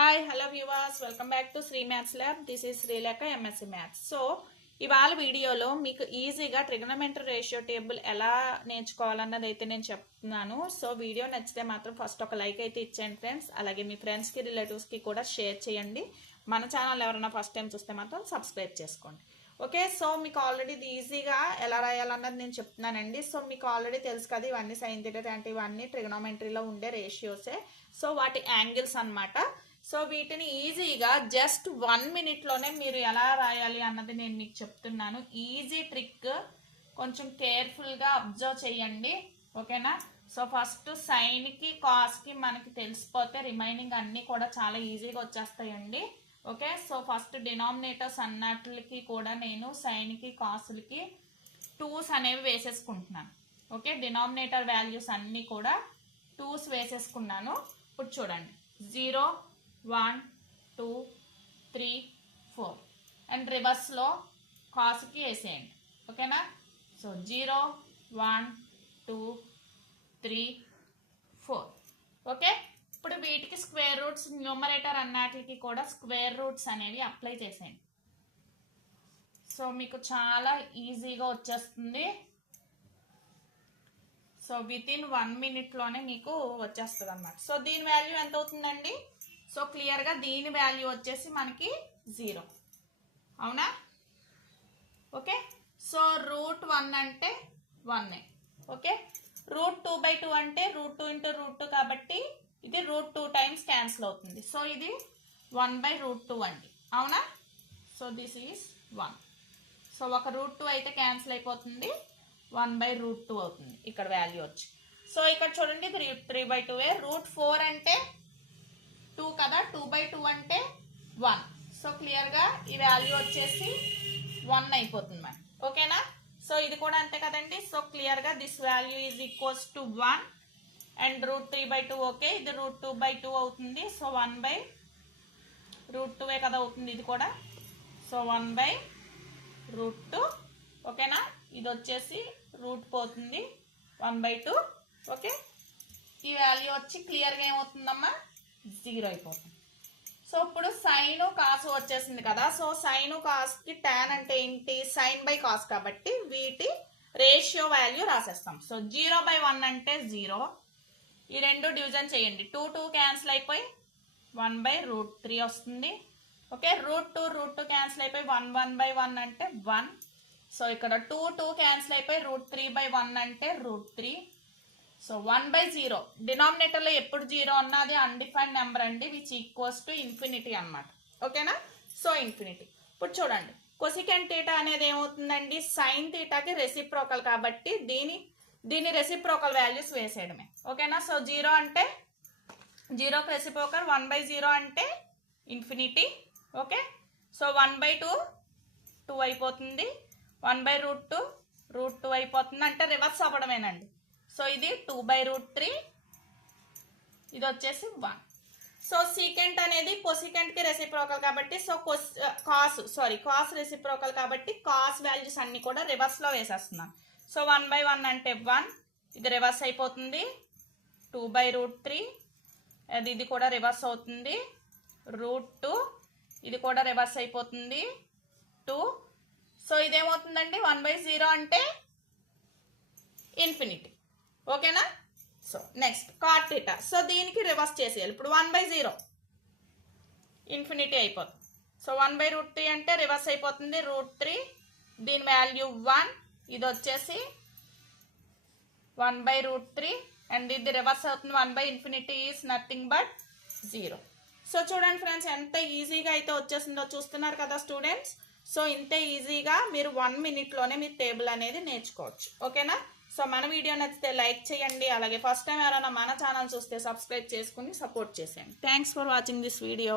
Hi hello viewers, welcome back to Sri maths lab. This is Srilekha MSc maths. So ఇవాళ వీడియోలో మీకు ఈజీగా trigonometry ratio table ఎలా నేర్చుకోవాలన్నది అయితే నేను చెప్తున్నాను. సో వీడియో నచ్చితే మాత్రం ఫస్ట్ ఒక లైక్ అయితే ఇచ్చేయండి ఫ్రెండ్స్. అలాగే మీ ఫ్రెండ్స్కి రిలేటివ్స్కి కూడా షేర్ చేయండి. మన ఛానల్ ఎవరైనా ఫస్ట్ టైం చూస్తే మాత్రం సబ్స్క్రైబ్ చేసుకోండి. ఓకే, సో మీకు ఆల్రెడీ ఇది ఈజీగా ఎలా రాయాలన్నది నేను చెప్తున్నానండి. సో మీకు ఆల్రెడీ తెలుసు కదా, ఇవన్నీ సైన్ థీటా అంటే ఇవన్నీ ట్రిగనోమెట్రీలో ఉండే రేషియోసే. సో వాటి యాంగిల్స్ అన్నమాట. సో వీటిని ఈజీగా జస్ట్ 1 మినిట్లోనే మీరు ఎలా రాయాలి అన్నది నేను మీకు చెప్తున్నాను. ఈజీ ట్రిక్, కొంచెం కేర్ఫుల్గా అబ్జర్వ్ చేయండి. ఓకేనా? సో ఫస్ట్ సైన్కి కాస్కి మనకి తెలిసిపోతే రిమైనింగ్ అన్నీ కూడా చాలా ఈజీగా వచ్చేస్తాయండి. ఓకే, సో ఫస్ట్ డినామినేటర్స్ అన్నట్లకి కూడా నేను సైన్కి కాసులకి 2s అనేవి వేసేసుకుంటున్నాను. ఓకే, డినామినేటర్ వాల్యూస్ అన్నీ కూడా 2s వేసేసుకున్నాను. ఇప్పుడు చూడండి, 0 1 2 3 4 అండ్ రివర్స్లో కాసుకి వేసేయండి. ఓకేనా? సో 0 1 2 3 4. ఓకే, ఇప్పుడు వీటికి స్క్వేర్ రూట్స్, న్యూమరేటర్ అన్నిటికి కూడా స్క్వేర్ రూట్స్ అనేవి అప్లై చేసేయండి. సో మీకు చాలా ఈజీగా వచ్చేస్తుంది. సో వితిన్ 1 మినిట్లోనే మీకు వచ్చేస్తుంది అన్నమాట. సో దీని వాల్యూ ఎంత అవుతుందండి? సో క్లియర్గా దీని వాల్యూ వచ్చేసి మనకి 0. అవునా? ఓకే, సో √1 అంటే 1. ఓకే, √2/2 అంటే √2 × √2 కాబట్టి ఇది √2 టైమ్స్ క్యాన్సిల్ అవుతుంది. సో ఇది 1/√2 అండి. అవునా? So this is 1. సో ఒక √2 అయితే క్యాన్సిల్ అయిపోతుంది, 1/√2 అవుతుంది ఇక్కడ వాల్యూ వచ్చి. సో ఇక్కడ చూడండి, ఇది 3/2. √4 అంటే 2 కదా, 2/2 అంటే 1. సో క్లియర్గా ఈ వాల్యూ వచ్చేసి 1 అయిపోతుంది మనకి. ఓకేనా? సో ఇది కూడా అంతే కదండి. సో క్లియర్గా this value is equals to 1 and √3/2. Okay, ఇది √2/2 అవుతుంది. సో 1/√2 కదా అవుతుంది ఇది కూడా. సో 1/√2. ఓకేనా? ఇది వచ్చేసి రూట్ పోతుంది, 1/2. ఓకే, ఈ వాల్యూ వచ్చి క్లియర్గా ఏమవుతుందమ్మా? 0 అయిపోతుంది. సో ఇప్పుడు సైన్ కాసు వచ్చేసింది కదా. సో సైన్ కాస్కి టాన్ అంటే ఏంటి? సైన్ బై కాస్ కాబట్టి వీటి రేషియో వాల్యూ రాసేస్తాం. సో 0/1 అంటే 0. ఈ రెండు డివిజన్ చేయండి, 2 2 క్యాన్సిల్ అయిపోయి 1/√3 వస్తుంది. ఓకే, √2 క్యాన్సిల్ అయిపోయి 1/1 అంటే 1. సో ఇక్కడ 2 2 క్యాన్సిల్ అయిపోయి √3/1 అంటే √3. సో 1/0 డినామినేటర్లో ఎప్పుడు 0 అన్నది అన్డిఫైన్డ్ నెంబర్ అండి, విచ్ ఈక్వల్స్ టు ఇన్ఫినిటీ అనమాట. ఓకేనా? So infinity. ఇప్పుడు చూడండి, కొసికెంట్ థీటా అనేది ఏమవుతుందండి? సైన్ థీటాకి రెసిప్రోకల్ కాబట్టి దీని రెసిప్రోకల్ వాల్యూస్ వేసేయడమే. ఓకేనా? సో 0 అంటే 0కి రెసిప్రోకల్, 1/0 అంటే ఇన్ఫినిటీ. ఓకే, సో 1/2 2 అయిపోతుంది, 1/√2 √2 అయిపోతుంది, అంటే రివర్స్ అవ్వడమేనండి. సో ఇది 2/√3, ఇది వచ్చేసి 1. సో సీకెంట్ అనేది కొసికెంట్కి రెసిప్రోకల్ కాబట్టి, సో కాస్ రెసిప్రోకల్ కాబట్టి కాస్ వాల్యూస్ అన్ని కూడా రివర్స్లో వేసేస్తున్నాం. సో 1/1 అంటే 1, ఇది రివర్స్ అయిపోతుంది, 2/√3. ఇది కూడా రివర్స్ అవుతుంది, √2. ఇది కూడా రివర్స్ అయిపోతుంది, 2. సో ఇదేమవుతుందండి? 1/0 అంటే ఇన్ఫినిటీ. ఓకేనా? So next cot theta. So దీనికి రివర్స్ చేసేయాలి. ఇప్పుడు 1/0 ఇన్ఫినిటీ అయిపోతుంది. సో 1/√3 అంటే రివర్స్ అయిపోతుంది, √3. దీని వాల్యూ 1, ఇది వచ్చేసి 1/√3 అండ్ ఇది రివర్స్ అవుతుంది, 1/∞ ఈజ్ నథింగ్ బట్ 0. సో చూడండి ఫ్రెండ్స్, ఎంత ఈజీగా అయితే వచ్చేసిందో చూస్తున్నారు కదా స్టూడెంట్స్. సో ఇంతే ఈజీగా మీరు 1 మినిట్లోనే మీ టేబుల్ అనేది నేర్చుకోవచ్చు. ఓకేనా? సో మన వీడియో నచ్చితే లైక్ చేయండి. అలాగే ఫస్ట్ టైం ఎవరైనా మన ఛానల్ చూస్తే సబ్స్క్రైబ్ చేసుకుని సపోర్ట్ చేసేయండి. Thanks for watching this video.